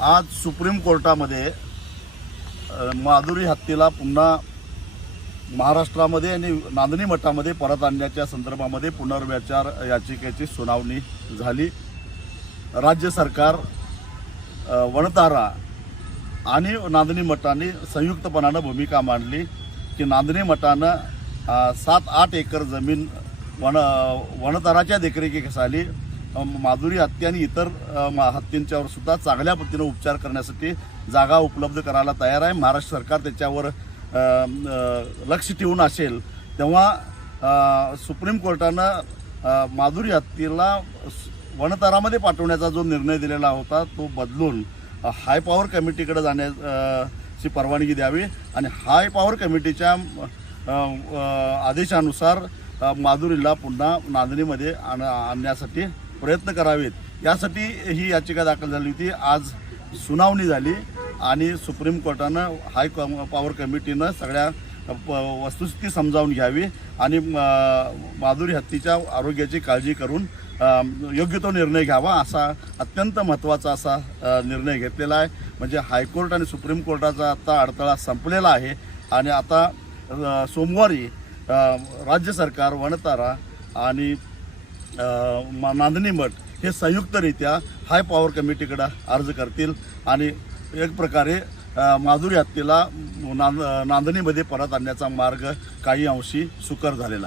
आज सुप्रीम कोर्टामध्ये माधुरी हत्येला पुन्हा महाराष्ट्रामध्ये आणि नांदणी मठामध्ये परत आणण्याच्या संदर्भामध्ये पुनर्विचार याचिकेची सुनावणी झाली। राज्य सरकार, वनतारा आणि नांदणी मठाने संयुक्तपणाने भूमिका मांडली की नांदणी मठानं 7-8 एकर जमीन वनताराच्या देखरेखीखाली माधुरी हत्या आणि इतर हत्यांच्यावर सुद्धा चांगल्या पद्धतीने उपचार करण्यासाठी जागा उपलब्ध करायला तयार आहे। महाराष्ट्र सरकार त्याच्यावर लक्ष ठेवून असेल तेव्हा सुप्रीम कोर्टानं माधुरी हत्येला वनतारामध्ये पाठवण्याचा जो निर्णय दिलेला होता तो बदलून हाय पॉवर कमिटीकडे जाण्याची परवानगी द्यावी आणि हाय पॉवर कमिटीच्या आदेशानुसार माधुरीला पुन्हा नांदणीमध्ये आणण्यासाठी प्रयत्न करावेत। यासाठी ही याचिका दाखल झाली होती। आज सुनावणी झाली आणि सुप्रीम कोर्टानं हाय पॉवर कमिटीनं सगळ्या वस्तुस्थिती समजावून घ्यावी आणि माधुरी हत्तीच्या आरोग्याची काळजी करून योग्य तो निर्णय घ्यावा असा अत्यंत महत्त्वाचा असा निर्णय घेतलेला आहे। म्हणजे हायकोर्ट आणि सुप्रीम कोर्टाचा आता अडथळा संपलेला आहे आणि आता सोमवारी राज्य सरकार, वनतारा आणि नांदणी मठ हे संयुक्तरित्या हाय पॉवर कमिटीकडे अर्ज करतील आणि एक प्रकारे माधुरी हत्येला नांदणीमध्ये परत आणण्याचा मार्ग काही अंशी सुकर झालेला आहे।